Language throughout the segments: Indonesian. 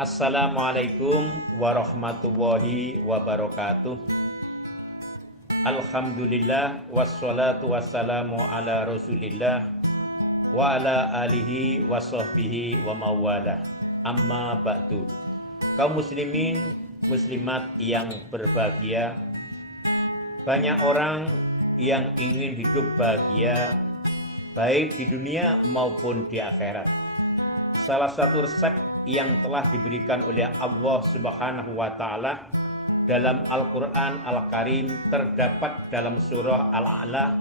Assalamualaikum warahmatullahi wabarakatuh. Alhamdulillah wassalatu wassalamu ala Rasulillah wa ala alihi wa sahbihi wa mawalah. Amma ba'du. Kaum muslimin muslimat yang berbahagia, banyak orang yang ingin hidup bahagia baik di dunia maupun di akhirat. Salah satu resep yang telah diberikan oleh Allah Subhanahu wa taala dalam Al-Qur'an Al-Karim terdapat dalam surah Al-A'la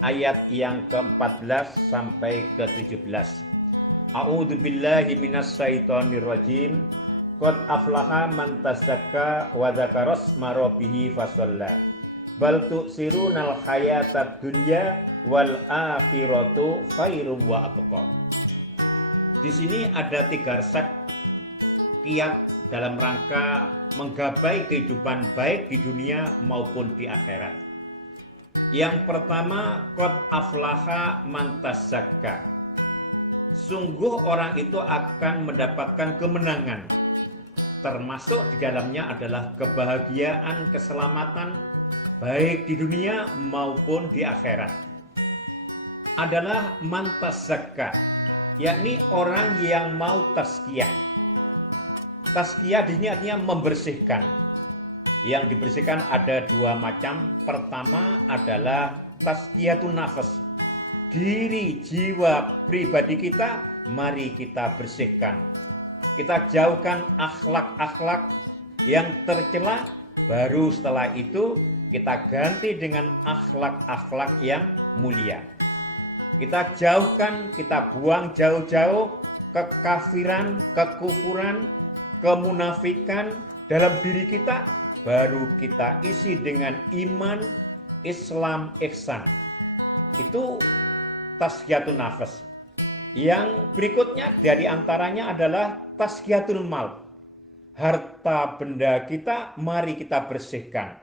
ayat yang ke-14 sampai ke-17. A'udzu billahi minasyaitonir rajim. Qad aflaha man tazakka wa dzakara isma rabbih fasalla. Bal tu'sirunal hayatad dunya wal akhiratu khairum wa abqa. Di sini ada 3 resep kiat dalam rangka menggapai kehidupan baik di dunia maupun di akhirat. Yang pertama, qad aflaha man tazakka. Sungguh orang itu akan mendapatkan kemenangan. Termasuk di dalamnya adalah kebahagiaan, keselamatan baik di dunia maupun di akhirat. Adalah man tazakka, yakni orang yang mau tazkiyah. Tazkiyah di sini artinya membersihkan. Yang dibersihkan ada 2 macam. Pertama adalah tazkiyatun nafs. Diri, jiwa, pribadi kita mari kita bersihkan. Kita jauhkan akhlak-akhlak yang tercela, baru setelah itu kita ganti dengan akhlak-akhlak yang mulia. Kita jauhkan, kita buang jauh-jauh kekafiran, kekufuran, kemunafikan dalam diri kita, baru kita isi dengan iman, Islam, ihsan. Itu tazkiyatun nafs. Yang berikutnya dari antaranya adalah tazkiyatul mal. Harta benda kita mari kita bersihkan.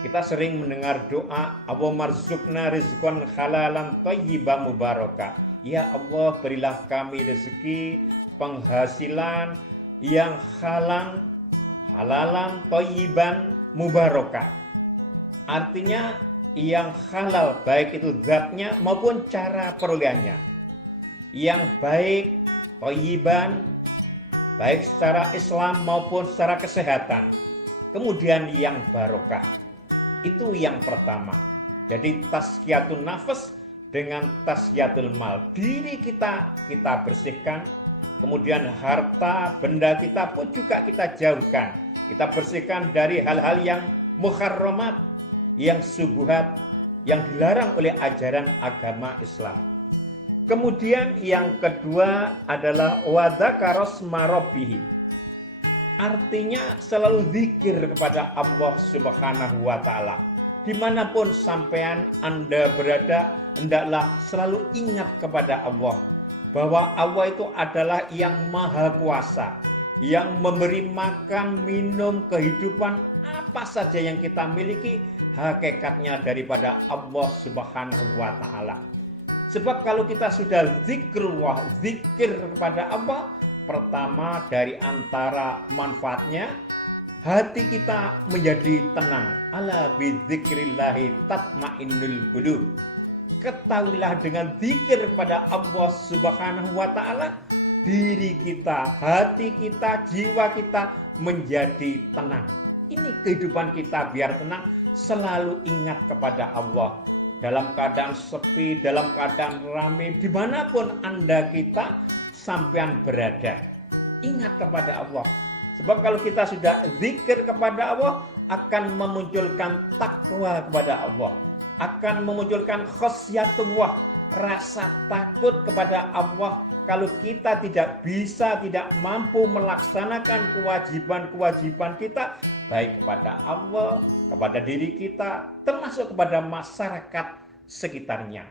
Kita sering mendengar doa, Allahumma rzuqna rizqan halalan thayyiban mubarakah. Ya Allah, berilah kami rezeki penghasilan yang halalan thayyiban mubarakah. Artinya yang halal, baik itu zatnya maupun cara perolehannya. Yang baik, thayyiban, baik secara Islam maupun secara kesehatan. Kemudian yang barokah. Itu yang pertama. Jadi tazkiyatun nafs dengan tazkiyatul mal. Diri kita bersihkan. Kemudian harta benda kita pun juga kita jauhkan. Kita bersihkan dari hal-hal yang muharramat, yang subuhat, yang dilarang oleh ajaran agama Islam. Kemudian yang kedua adalah wa dzakara isma rabbih. Artinya selalu zikir kepada Allah Subhanahu wa ta'ala. Dimanapun sampean Anda berada, hendaklah selalu ingat kepada Allah. Bahwa Allah itu adalah yang maha kuasa. Yang memberi makan, minum, kehidupan, apa saja yang kita miliki, hakikatnya daripada Allah Subhanahu wa ta'ala. Sebab kalau kita sudah zikrullah, zikir kepada Allah, pertama dari antara manfaatnya, hati kita menjadi tenang. Ala bidzikrillahi tatmainnul qulub. Ketahuilah dengan zikir kepada Allah Subhanahu wa ta'ala, diri kita, hati kita, jiwa kita menjadi tenang. Ini kehidupan kita biar tenang, selalu ingat kepada Allah. Dalam keadaan sepi, dalam keadaan ramai, dimanapun Anda kita sampean berada, ingat kepada Allah. Sebab kalau kita sudah zikir kepada Allah, akan memunculkan takwa kepada Allah, akan memunculkan khasyatullah, rasa takut kepada Allah. Kalau kita tidak bisa, tidak mampu melaksanakan kewajiban-kewajiban kita, baik kepada Allah, kepada diri kita, termasuk kepada masyarakat sekitarnya,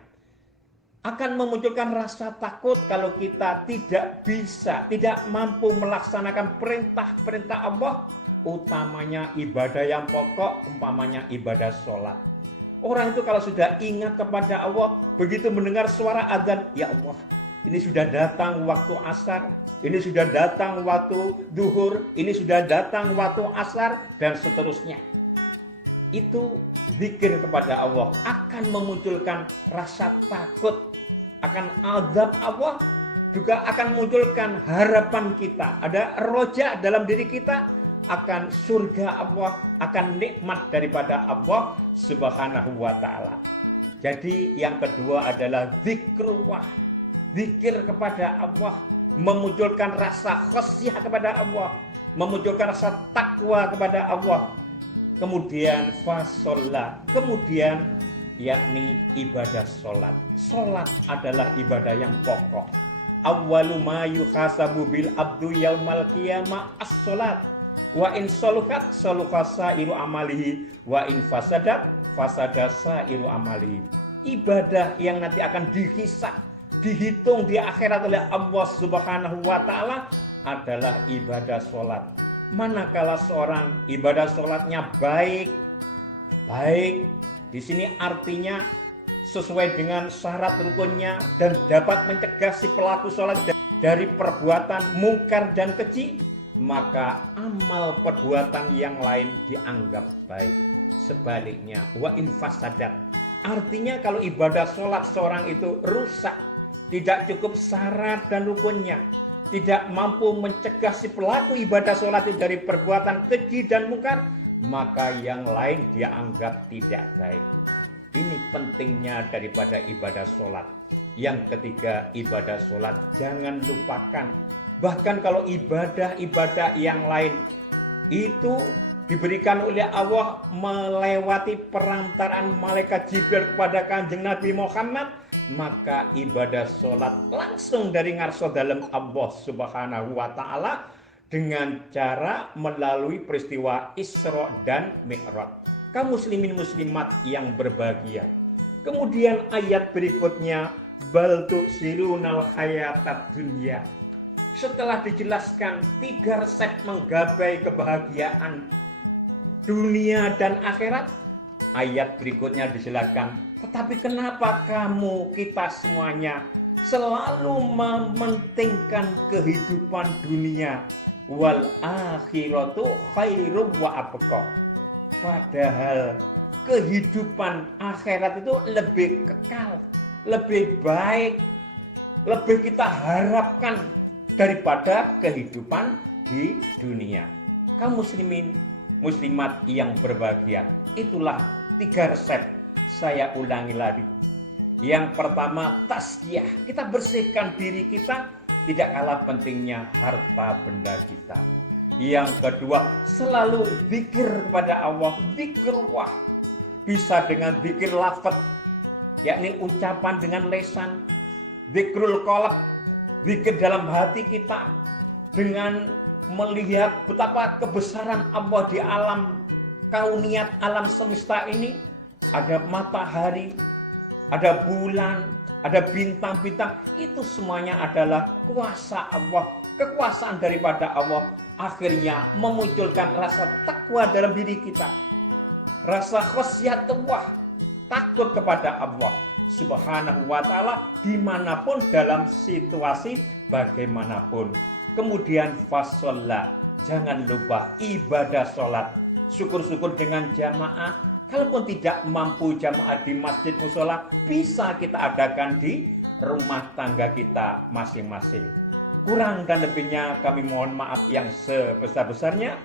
akan memunculkan rasa takut kalau kita tidak bisa, tidak mampu melaksanakan perintah-perintah Allah, utamanya ibadah yang pokok, umpamanya ibadah sholat. Orang itu kalau sudah ingat kepada Allah, begitu mendengar suara azan, ya Allah, ini sudah datang waktu asar, ini sudah datang waktu duhur, ini sudah datang waktu asar, dan seterusnya. Itu zikir kepada Allah akan memunculkan rasa takut akan azab Allah, juga akan memunculkan harapan kita. Ada roja dalam diri kita akan surga Allah, akan nikmat daripada Allah Subhanahu wa ta'ala. Jadi yang kedua adalah zikrullah, zikir kepada Allah, memunculkan rasa khasyah kepada Allah, memunculkan rasa takwa kepada Allah. Kemudian fasolla, kemudian yakni ibadah sholat. Sholat adalah ibadah yang pokok. Awwalu ma yuhasabu bil abdu yaumal qiyamah as-sholat. Wa in solukat solukasa iru amalihi, wa in fasadat fasadasa iru amalihi. Ibadah yang nanti akan dihisab, dihitung di akhirat oleh Allah Subhanahu wa ta'ala adalah ibadah sholat. Manakala seorang ibadah sholatnya baik, di sini artinya sesuai dengan syarat rukunnya dan dapat mencegah si pelaku sholat dari perbuatan mungkar dan keji, maka amal perbuatan yang lain dianggap baik. Sebaliknya, wa in fasadat, artinya kalau ibadah sholat seorang itu rusak, tidak cukup syarat dan rukunnya, tidak mampu mencegah si pelaku ibadah sholat itu dari perbuatan keji dan mungkar, maka yang lain dia anggap tidak baik. Ini pentingnya daripada ibadah sholat. Yang ketiga, ibadah sholat jangan lupakan. Bahkan kalau ibadah-ibadah yang lain itu diberikan oleh Allah melewati perantaraan malaikat Jibril kepada Kanjeng Nabi Muhammad, maka ibadah sholat langsung dari ngarsa dalem Allah Subhanahu wa ta'ala dengan cara melalui peristiwa Isra dan Mi'raj. Kaum muslimin muslimat yang berbahagia. Kemudian ayat berikutnya, bal tu'sirunal hayatad dunya. Setelah dijelaskan 3 resep menggapai kebahagiaan dunia dan akhirat, ayat berikutnya dijelaskan, tetapi kenapa kamu, kita semuanya selalu mementingkan kehidupan dunia, wal akhiratu khairum wa abqa. Padahal kehidupan akhirat itu lebih kekal, lebih baik, lebih kita harapkan daripada kehidupan di dunia. Kaum muslimin muslimat yang berbahagia, itulah 3 resep. Saya ulangi lagi. Yang pertama, tazkiyah, kita bersihkan diri kita, tidak kalah pentingnya harta benda kita. Yang kedua, selalu zikir kepada Allah, zikrullah, bisa dengan zikir lafaz, yakni ucapan dengan lisan, zikrul qalb, zikir dalam hati kita dengan melihat betapa kebesaran Allah di alam kauniat, alam semesta ini. Ada matahari, ada bulan, ada bintang-bintang, itu semuanya adalah kuasa Allah, kekuasaan daripada Allah. Akhirnya memunculkan rasa takwa dalam diri kita, rasa khasyatullah, takut kepada Allah Subhanahu wa ta'ala dimanapun, dalam situasi bagaimanapun. Kemudian fasolla, jangan lupa ibadah sholat. Syukur-syukur dengan jamaah. Kalaupun tidak mampu jamaah di masjid musola, bisa kita adakan di rumah tangga kita masing-masing. Kurang dan lebihnya kami mohon maaf yang sebesar-besarnya.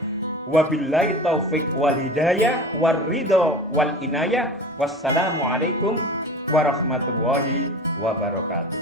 Wabillahi taufik wal hidayah wal ridho wal inayah. Wassalamualaikum warahmatullahi wabarakatuh.